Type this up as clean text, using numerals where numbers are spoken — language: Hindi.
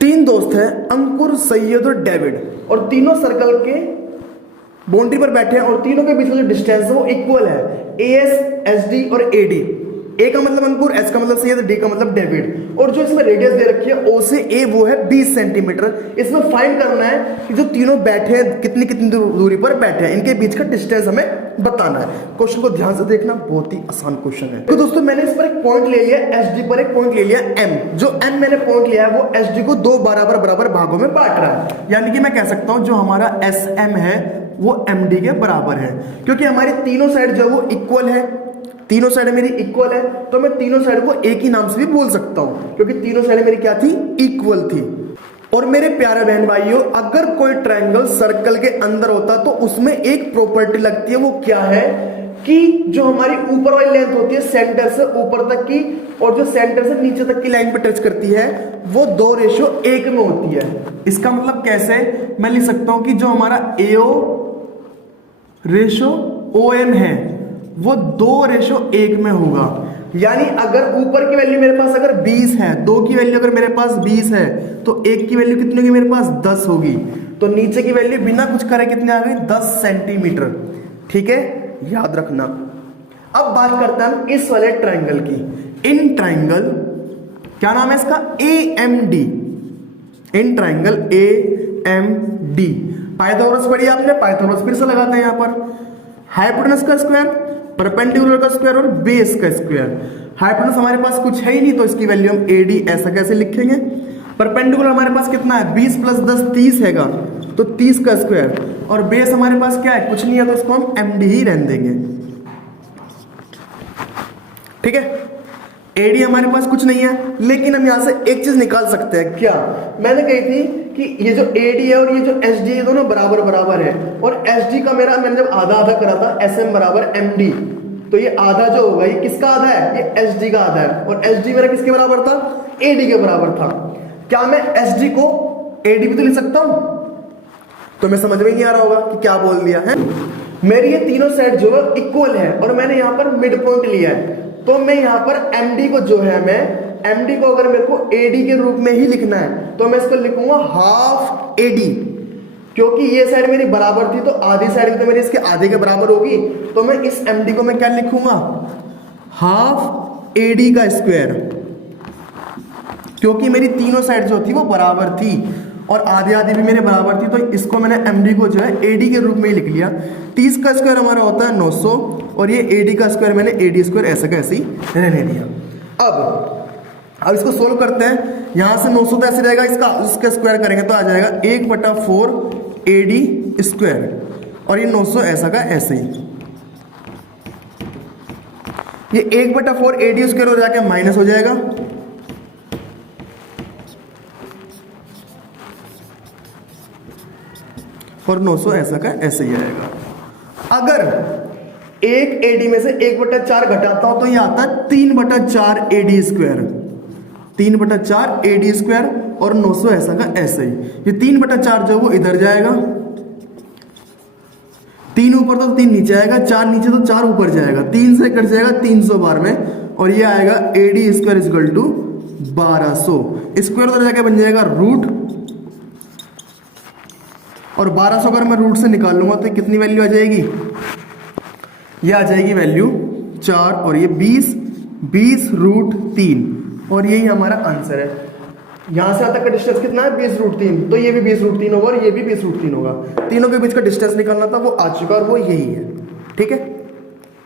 तीन दोस्त हैं, अंकुर, सैयद और डेविड, और तीनों सर्कल के बाउंड्री पर बैठे हैं और तीनों के बीच में जो डिस्टेंस है वो इक्वल है, एएस, एसडी और एडी। ए का मतलब अंकुर, एस का मतलब सैयद, डी का मतलब डेविड, और जो इसमें रेडियस दे रखी है ओ से ए वो है 20 सेंटीमीटर। इसमें फाइंड करना है कि जो तीनों बैठे हैं कितनी कितनी दूरी पर बैठे हैं, इनके बीच का डिस्टेंस हमें बताना है। क्वेश्चन को ध्यान से देखना, बहुत ही आसान क्वेश्चन है। तो दोस्तों मैंने इस पर एक पॉइंट ले लिया, एसडी पर एक पॉइंट ले लिया एम। जो एम मैंने पॉइंट लिया है वो एसडी को दो बराबर भागों में बांट रहा है, यानी कि मैं कह सकता हूं जो हमारा एस एम है वो एम डी के बराबर है, क्योंकि हमारी तीनों साइड जो वो इक्वल है, तीनों साइड मेरी इक्वल है, तो मैं तीनों साइड को एक ही नाम से भी बोल सकता हूं, क्योंकि तीनों साइड मेरी क्या थी, इक्वल थी। और मेरे प्यारे बहन भाइयों, अगर कोई ट्रायंगल सर्कल के अंदर होता तो उसमें एक प्रॉपर्टी लगती है, वो क्या है कि जो हमारी ऊपर वाली लेंथ होती है सेंटर से ऊपर तक की, और जो सेंटर से नीचे तक की लाइन पर टच करती है वो 2:1 में होती है। इसका मतलब कैसे मैं लिख सकता हूं कि जो हमारा एओ रेशो ओ एम है वो 2:1 में होगा। यानी अगर ऊपर की वैल्यू मेरे पास अगर 20 है, 2 की वैल्यू अगर मेरे पास 20 है, तो 1 की वैल्यू कितनी होगी मेरे पास, 10 होगी। तो नीचे की वैल्यू बिना कुछ करे कितने आ गई, 10 सेंटीमीटर। ठीक है, याद रखना। अब बात करते हैं हम इस वाले ट्रायंगल की। इन ट्रायंगल क्या नाम है इसका, AMD। In triangle AMD। Pythagoras पढ़ी आपने, पाइथागोरस फिर से लगाते हैं यहां पर। हाइपोटेनस का स्क्वायर, परपेंडिकुलर का स्क्वायर और बेस का स्क्वायर। हाइपोटेनस हमारे पास कुछ है ही नहीं, तो इसकी वैल्यू हम AD ऐसा कैसे लिखेंगे। परपेंडिकुलर हमारे पास कितना है, 20 + 10 30 हैगा, तो 30 का स्क्वायर। और बेस हमारे पास क्या है, कुछ नहीं है, तो इसको हम MD ही रहने देंगे। ठीक है, AD हमारे पास कुछ नहीं है, लेकिन हम यहां से एक चीज निकाल सकते हैं। क्या मैंने कही थी कि ये जो AD है और ये जो SD है दोनों बराबर है, और SD का मैंने जब आधा करा था SM बराबर MD, तो ये आधा जो होगा ये किसका आधा है, ये SD का आधा है, और SD मेरा किसके बराबर था, AD के बराबर था। क्या मैं SD को AD भी तो लिख सकता हूं, तो मैं समझ में नहीं आ रहा होगा कि क्या बोल दिया है। मेरी ये तीनों साइड जो है इक्वल है, और मैंने यहां पर मिड पॉइंट लिया है, तो मैं यहां पर MD को जो है, मैं MD को अगर मेरे को AD के रूप में ही लिखना है तो मैं इसको लिखूंगा हाफ AD, क्योंकि ये साइड मेरी बराबर थी तो आधी साइड तो मेरी इसके आधे के बराबर होगी, तो मैं इस MD को मैं क्या लिखूंगा, हाफ AD का स्क्वायर, क्योंकि मेरी तीनों साइड जो थी वो बराबर थी और आधे आधे भी मेरे बराबर थी, तो इसको मैंने MD को जो है AD के रूप में ही लिख लिया। 30 का स्क्वायर हमारा होता है 900, और ये AD का स्क्वायर मैंने AD स्क्वायर ऐसा का ऐसे ही रहने दिया। अब इसको सोल्व करते हैं। यहां से 900 तो ऐसे रहेगा, इसका स्क्वायर करेंगे तो आ जाएगा 1/4 AD स्क्वायर, और ये 900 ऐसा का ऐसे ही। ये 1/4 AD स्क्वायर हो जाके माइनस हो जाएगा, और 900 ऐसा का ऐसे ही आएगा। अगर एक AD में से 1/4 घटाता हूं तो ये आता है 3/4 AD स्क्वायर, 3/4 AD स्क्वायर, और 900 ऐसा का ऐसे ही। ये 3/4 जो वो इधर जाएगा, 3 ऊपर तो 3 नीचे आएगा, 4 नीचे तो 4 ऊपर जाएगा, 3 से कट जाएगा 300 बार में, और ये आएगा AD square equal to 1200। Square उधर जाके बन जाएगा रूट, और 1200 अगर मैं रूट से निकाल लूंगा तो कितनी वैल्यू आ जाएगी, ये आ जाएगी वैल्यू 4, और ये 20√3, और यही हमारा आंसर है। यहां से तक का डिस्टेंस कितना है, 20√3, तो ये भी 20√3 होगा और ये भी 20√3 होगा। तीनों के बीच का डिस्टेंस निकालना था, वो आ चुका और वो यही है। ठीक है।